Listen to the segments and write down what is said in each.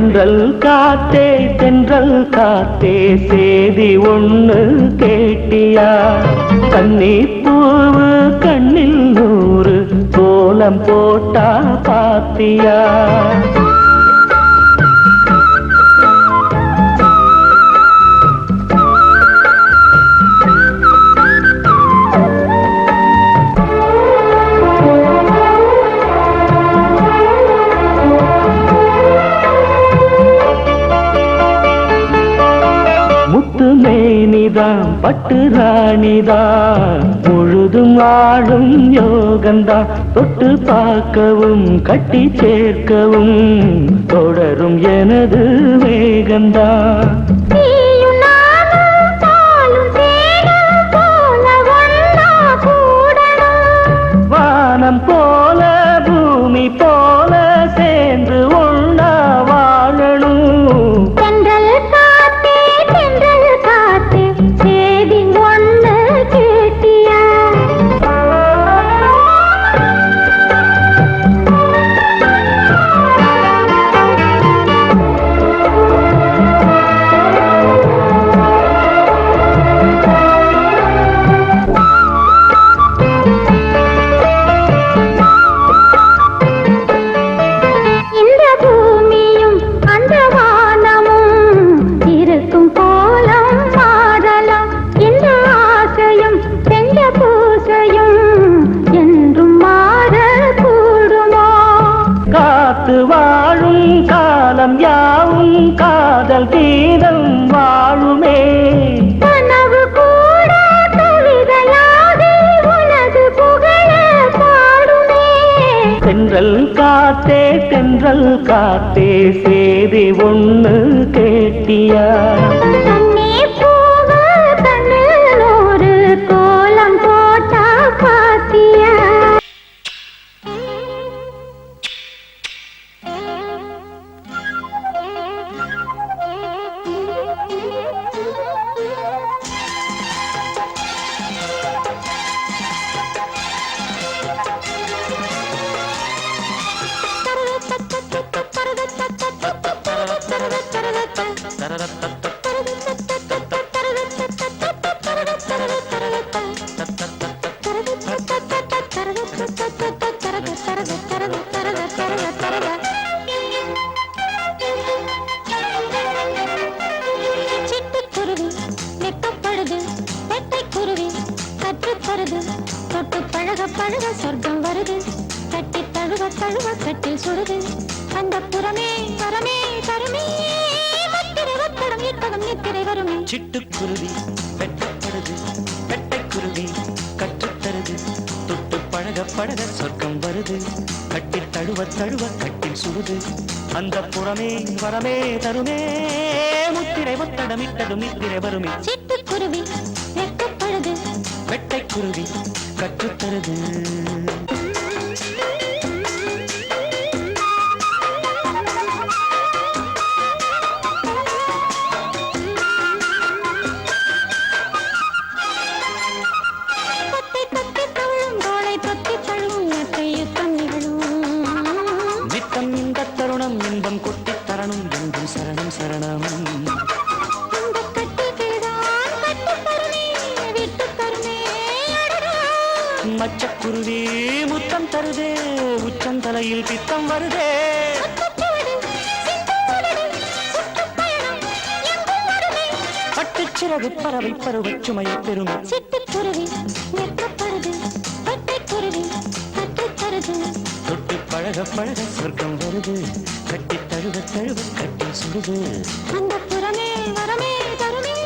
தென்றல் காத்தே தென்றல் காத்தே சேதி ஒண்ணு கேட்டியா? கண்ணீர் பூவு கண்ணில் நூறு கோலம் போட்டா பாத்தியா? மேனிதான் பட்டு ராணிதான் முழுதும் ஆளும் யோகந்தான் தொட்டு பார்க்கவும் கட்டி சேர்க்கவும் தொடரும் எனது வேகந்தான். வானம் போல பூமி போல சேர்ந்து ஒண்ணா வாழணும். வாழும் காலம் யாவும் காதல் கீதம் வாழுமே. கனவு கூட கவிதையாகி உனது புகழ பாடுமே. தென்றல் காத்தே தென்றல் காத்தே சேதி ஒண்ணு கேட்டியா? தொட்டு பழக பழக சொர்க்கம் வருது. கட்டி தழுவ தழுவ கட்டில் சுடுது. அந்த புறமே வரமே தருமே முத்திரை ஒத்தடம் இட்டகம் நித்திரை வருமே. சிட்டுக்குருவி வெட்டப்படுது வெட்டைக்குருவி கற்றுத்தருது. தொட்டு பழக பழக சொர்க்கம் வருது. கட்டி தழுவ தழுவ கட்டில் சுடுது. அந்த புறமே வரமே தருமே முத்திரை ஒத்தடம் இட்டதும் நித்திரை வருமே. சிட்டுக்குருவி வெட்டப்படுது வெட்டைக்குருவி கற்றுத்தருது. நித்தம் இந்த தருணம் இன்பம் கொட்டி தரணும் என்றும் சரணம் சரணம். மச்சக்குருவி முத்தம் தருதே உச்சம் தலையில் பித்தம் வருதே. பட்டுச்சிறகு பறவை பருவ சுமையை பெறும். சிட்டுக்குருவி வெட்டப்படுது வெட்டைக்குருவி கற்றுத்தருது. தொட்டு பழக பழக சொர்க்கம் வருது. கட்டி தழுவ தழுவ கட்டி சுடுது. அந்த புறமே வரமே தருமே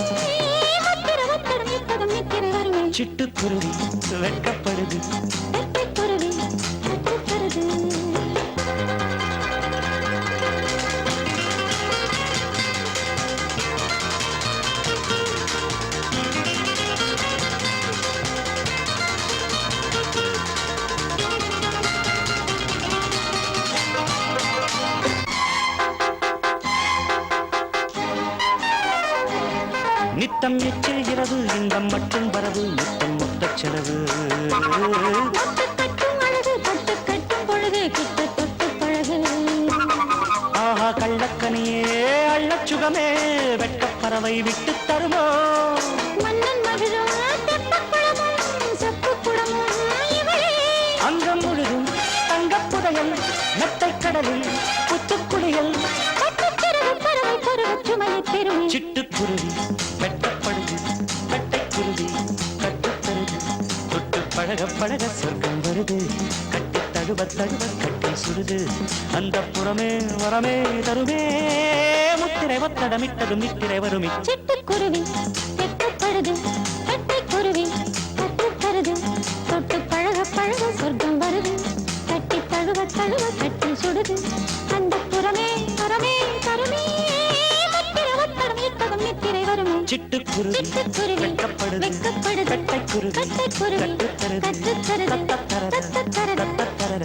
முத்திரை ஒத்தடம் இட்டகம் நித்திரை வருமே. சிட்டுக்குருவி வெட்கப்படுது வெட்டைக்குருவி கற்றுத்தருது. நித்தம் எச்சில் இரவு இன்பம் மட்டும் வரவு முத்தம் மொத்த செலவு. ஆஹா கள்ளக்கனியே முகமே வெட்கப்பறவை விட்டு தருமோ மன்னன் மகிழும் தெப்பக்குளமும் செப்புக்குளமும் இவளே அங்கம் முழுதும் தங்கப் புதையல் மெத்தைக் கடலில் புத்துக்குளியல் பறவை பருவச் சுமையை பெருமை சிட்டுக்குருவி வெட்டப்படுது கட்டைக்குருவி கட்டுத்தருது தொட்டு பழக பழக சொர்க்கம் வருது கட்டி தழுவ தழுவ கட்டி சுடுது அந்த புறமே வரமே தருமே முத்திரை ஒத்தடமிட்டதும் நித்திரை வருமி சிட்டுக்குருவி வெட்டப்படுது கட்டைக்குருவி கட்டுத்தருது தொட்டு பழக பழக சொர்க்கம் வருது கட்டி தழுவ தழுவ கட்டி சுடுது அந்த புறமே வரமே தருமே முத்திரை ஒத்தடம் இட்டதும் நித்திரை வருமே சிட்டுக்குருவி வெட்டப்படுது வெட்கப்படுது கட்டைக்குருவி கட்டைக்குருவி கட்டுத்தருது கட்டுத்தருது தத்தத்தரது தத்தத்தரது தத்தத்தரது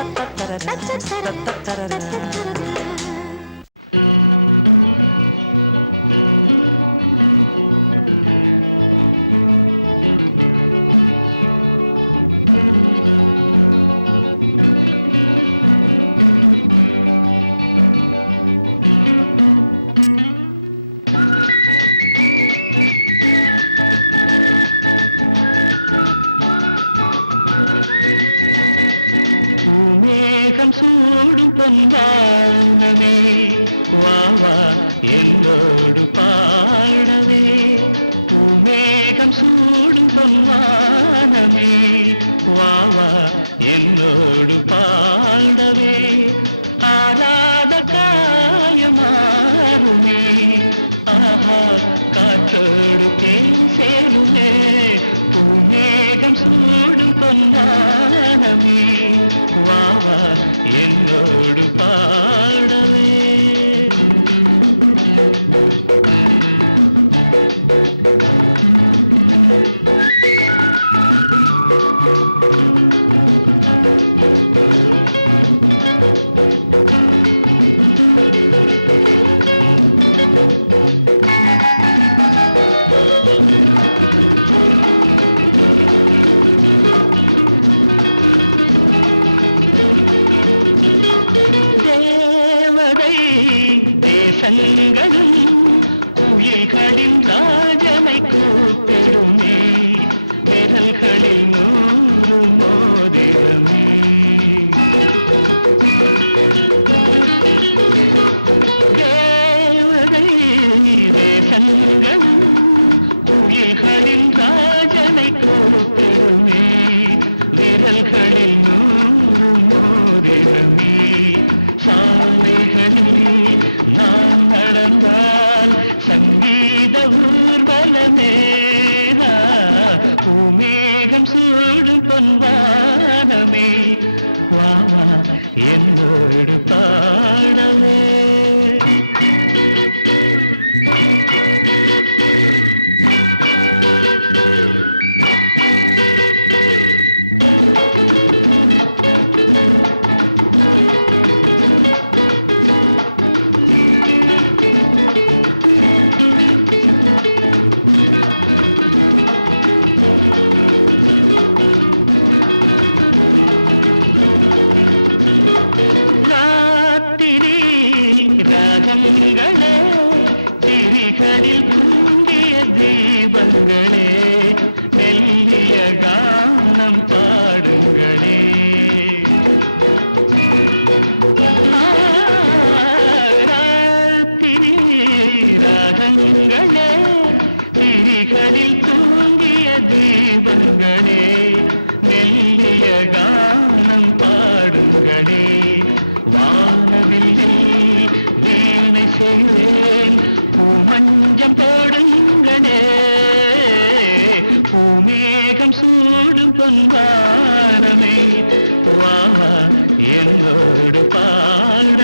தத்தத்தரது தத்தத்தரது தத்தத்தரது பூமேகம் சூடும் பொன்வானமே வாவா என்னோடு பாடவே பூமேகம் சூடும் பொன்வானமே வாவா என்னோடு பாடவே ஆராத காயமாறுமே ஆஹா காற்றோடு தேன் சேருமே பூமேகம் சூடும் பொன்வானமே வாவா என்னோடு பாடவே தேவதை தேசங்களும் குயில்களின் ராஜனை கூப்பிடுமே விரல்களில் நூறு மோதிரமே தேவதை தேசங்களும் குயில்களின் ராஜனை கூப்பிடுமே விரல்களில் நூறு மோதிரமே சாலைகளில் நான் நடந்தால் சங்கீத ஊர்வலமே பூமேகம் சூடும் பொன்வானமே வாவா என்னோடு பாடவே ராகங்களே திரிகளில் தூங்கிய தீபங்களே மெல்லிய கானம் பாடுங்களே ராத்திரி ராகங்களே திரிகளில் தூங்கிய தீபங்களே மெல்லிய கானம் பாடுங்களே வானவில்லில் வீணை செய்வேன் பூமஞ்சம் போடுங்களே பூமேகம் சூடும் பொன்வானமே வாவா என்னோடு பாட